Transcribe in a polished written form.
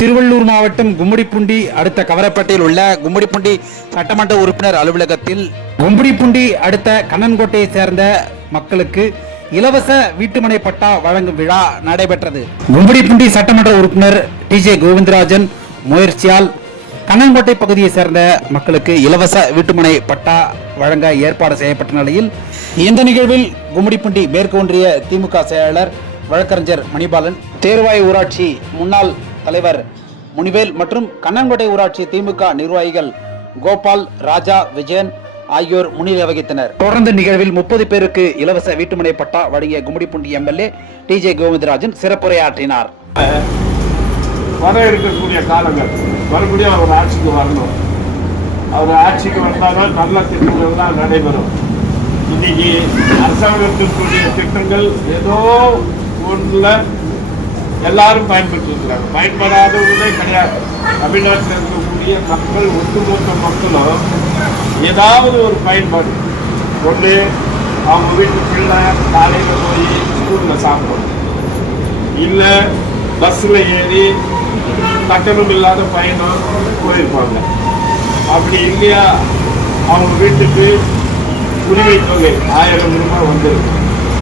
திருவள்ளூர் மாவட்டம் கும்மிடிப்பூண்டி அடுத்த கவரப்பேட்டையில் உள்ள கும்மிடிப்பூண்டி சட்டமன்ற உறுப்பினர் அலுவலகத்தில் கும்மிடிப்பூண்டி அடுத்த கண்ணன்கோட்டையை சேர்ந்த மக்களுக்கு இலவச வீட்டுமனை பட்டா வழங்கும் விழா நடைபெற்றது. கும்மிடிப்பூண்டி சட்டமன்ற உறுப்பினர் டிஜே கோவிந்தராஜன் முயற்சியால் கண்ணன்கோட்டை பகுதியை சேர்ந்த மக்களுக்கு இலவச வீட்டுமனை பட்டா வழங்க ஏற்பாடு செய்யப்பட்ட நிலையில் இந்த நிகழ்வில் கும்மிடிப்பூண்டி மேற்கு ஒன்றிய திமுக செயலாளர் வழக்கறிஞர் மணிபாலன், தேர்வாய் ஊராட்சி முன்னாள் தலைவர் முனிவேல் மற்றும் கண்ணன்கோட்டை ஊராட்சி திமுக நிர்வாகிகள் கோபால், ராஜா, விஜயன் ஆகியோர் முன்னிலை வகித்தனர். தொடர்ந்து நிகழ்வில் 30 பேருக்கு இலவச வீட்டுமனை பட்டா வழங்கிய கும்மிடிப்பூண்டி எம்எல்ஏ டிஜே கோவிந்தராஜன் சிறப்புரையாற்றினார். வர இருக்கக்கூடிய காலங்கள் மறுபடியும் அவர் ஆட்சிக்கு வரணும். அவர் ஆட்சிக்கு வந்தால்தான் நல்ல திட்டங்கள் தான் நடைபெறும். இன்னைக்கு அரசாங்கத்திற்குரிய திட்டங்கள் ஏதோ ஒன்றில் எல்லாரும் பயன்படுத்தி இருக்கிறாங்க, பயன்படாதவங்களே கிடையாது. தமிழ்நாட்டில் இருக்கக்கூடிய மக்கள், ஒட்டுமொத்த மக்களும் ஏதாவது ஒரு பயன்பாடு ஒன்று, அவங்க வீட்டு பிள்ளை காலையில் போய் ஸ்கூலில் சாப்பிடணும், இல்லை பஸ்ஸில் ஏறி கட்டணம் இல்லாத பயணம் போயிருப்பாங்க. அப்படி இல்லையா அவங்க வீட்டுக்கு உரிமை தொகை 1000 ரூபாய் வந்துருக்கு.